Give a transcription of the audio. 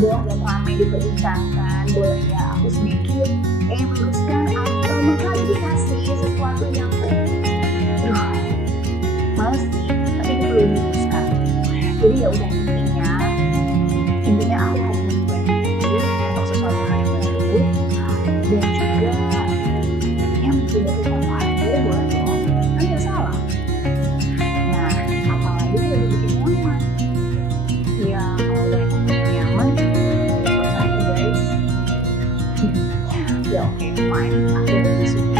dong yang ramai diperbincangkan. Boleh ya aku sedikit meluruskan atau mengklarifikasi sesuatu yang males sih, tapi itu perlu diluruskan. Jadi ya udah, intinya aku hanya membuat diri untuk sesuatu hal yang baru, dan juga yang mencoba sesuatu hal yang baru boleh dong, kan gak salah. Nah, apalagi udah bikin nyaman. Ya kalau udah bikin nyaman, selesai guys. Ya oke, fine, aku bersyukur